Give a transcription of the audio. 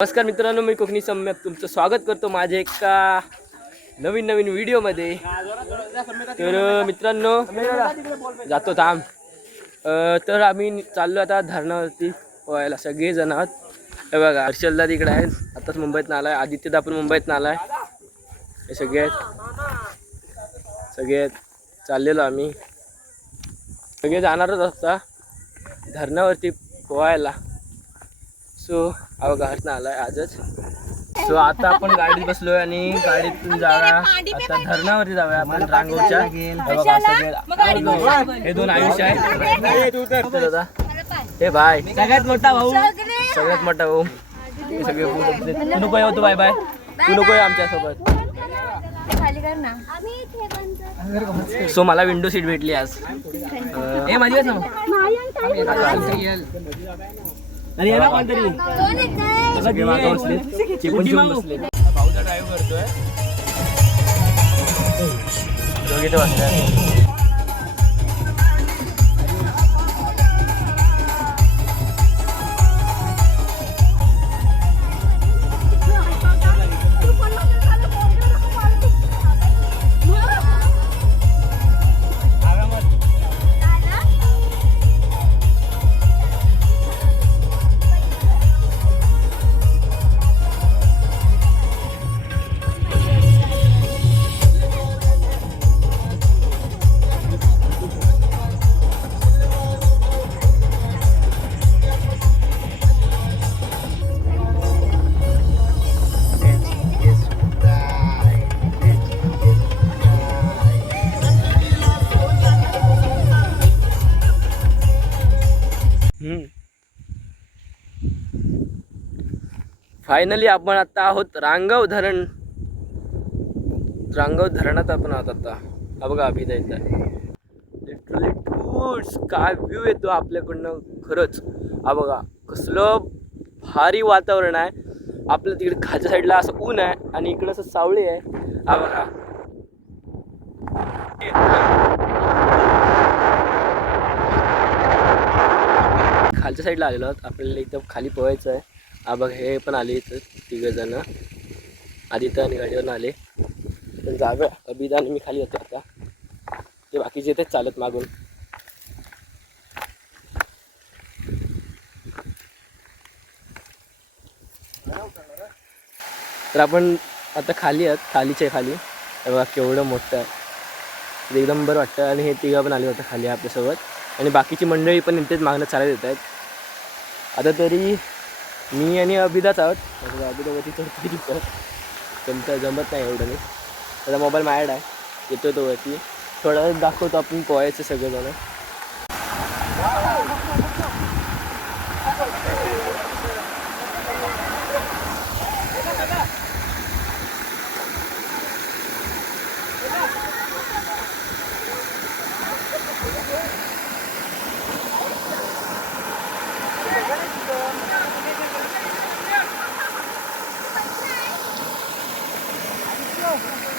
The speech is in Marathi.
नमस्कार मित्रांनो मी कोकणी सम्यक. तुमचं स्वागत करतो माझ्या एका नवीन नवीन व्हिडिओमध्ये. तर मित्रांनो जातो थांब. तर आम्ही चाललो आता धरणावरती पोहायला सगळेजण आहात. हे बघा हर्षलदा तिकडे आहे आताच मुंबईत आलाय आदित्यदा पण मुंबईत आलाय. हे सगळे आहेत. सगळे चाललेलो आम्ही. सगळे जाणारच असता धरणावरती पोहायला. सो हर्षण आलाय आजच. सो आता आपण गाडीत बसलोय आणि गाडीतून जाऊया. आता धरणावरती जाऊया आपण रांगोच्या हे हे दोन आयुष्य आहेत. इथे दादा हे बाय. सगळ्यात मोठा भाऊ. सगळ्यात मोठा भाऊ. हे सगळे. तू नको येऊ तू बाय बाय. तू नको आमच्यासोबत. खाली कर ना सो मला विंडो सीट भेटली आज. हे माझी ना अरे ये ना कोणतरी भाऊचा ड्राईव्ह करतोय. फायनली आपण आता आहोत रांगव धरण. रांगव धरणात आपण आहोत आता. हा बघा अभिदा येत लिटरली टूर्स काय व्ह्यू येतो आपल्याकडनं खरंच. हा बघा कसलं भारी वातावरण आहे. आपल्या तिकडे खालच्या साईडला असं ऊन आहे आणि इकडं असं सावळी आहे. हा बघा. खालच्या साईडला आलेलो आहोत. आपल्याला इथं खाली पोहायचं आहे. हा बघ हे पण आले इथं तिघं जण. आदित्य आणि गाडीवरून आले. पण जागा अभिदा आणि मी खाली होते आता. ते बाकीचे तेच चालत मागून. तर आपण आता खाली आहोत खालीच्या खाली. बघा केवढं मोठं आहे. एकदम बरं वाटतं. आणि हे तिघं पण आले होतं खाली आपल्यासोबत. आणि बाकीची मंडळी पण इथेच मागणं चालत येत आहेत. आता तरी मी आणि अभिदाच आहोत. अभिदावरती चढतो वरती तिथं तुमचं जमत नाही एवढं मी त्याचा मोबाईल माझ्याकडे आहे. येतो तो वरती. थोडा वेळ दाखवतो आपण पोहायचं सगळेजण. Gracias.